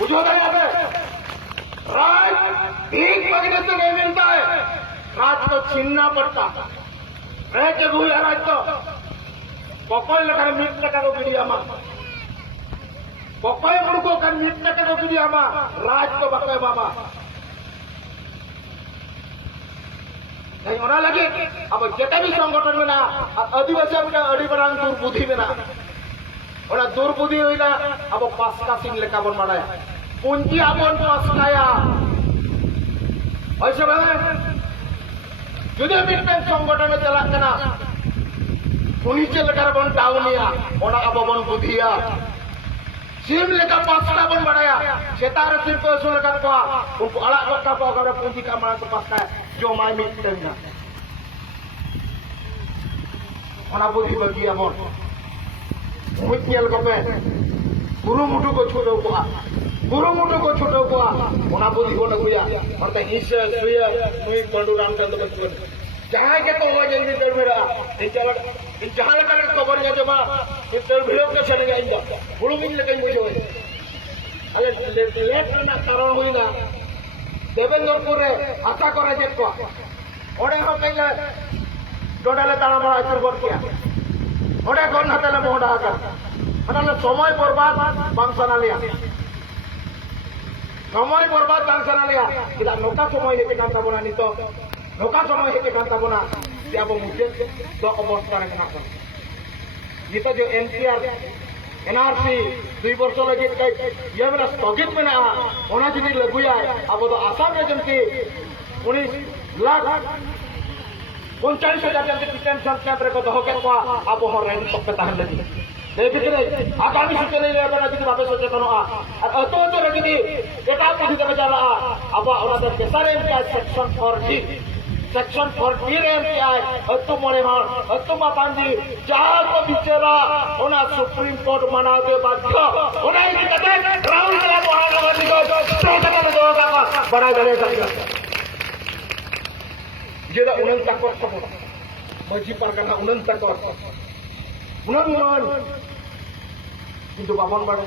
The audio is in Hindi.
बुझो गए राज भीख मांगने से नहीं मिलता है, राज को छीनना पड़ता है। के भूया राज तो पकोय लगा मीट लगा को गिरिया मा पकोय मुड़को कर मीट लगा को गिरिया मा राज को बकोय बाबा नहीं होना लगे। अब जितना भी संगठन में ना आदिवासी में अड़ी बरान दुर्बुद्धि में ना और दुर्बुद्धि हुई ना अब पास्का सिंह लेका बन मारा है पूंजी आबोन पास्काया ऐसे भाई जुदे मिलते संगठन में चला के ना पुनी चल कर बन टाउनिया और अब बन बुद्धिया सिम लेका पास्का बन बढ़ाया शेतार सिम को सुन कर को उनको अलग अलग का अगर पूंजी का मारा तो पास्का है जो माय मिलते ना और अब बुद्धि बगिया बन मुझ नियल को पे गुरु मुठु को छोड़ो को ओना बुद्धि हो नगुया और तो हिस सुया मुई पंडू रामचंद्र बच्चन जहां के को जल्दी कर मेरा इन जहां का खबर या जमा इंटरव्यू के चले जाएंगे गुरु मिल के मुझे अरे लेट ना कारण हुई ना देवेंद्रपुर रे आशा करे जे को ओडे हो कइले डोडाले ताला बड़ा चुरबट किया ओडे कोन हतले मोडा का अनले समय बर्बाद बांसना लिया समय बर्बाद बांसना लिया किदा नोका समय हेते कांता बना नि तो नोका समय हेते कांता बना याबो मुझे तो अवस्था रे ना कर ये तो जो एनसीआर एनआरसी 2 वर्ष लगे ये मेरा स्थगित में ना होना जदी लगुया अब तो आसाम रे जमके 19 लाख 39,000 जन डिटेंशन कैंप रे को दहो के को अब हो रे पक्का ताहन लगी देखिए आगामी सूचना ले लेबा जदी वापस सोचे कनो और तो जदी एटा पुथि दे जाला अब ओरा दे सारे सेक्शन 40 एमपीआई अतु मोरे मार अतु मापांदी चार को बिचरा ओना सुप्रीम कोर्ट मना दे बाध्य ओना की कते राहुल कला महानगर निगम प्रोग्राम में दोगा बड़ा गले का जेदा उनन तक को मजी परगना उनन तक उनन मान किंतु बाबन बड़े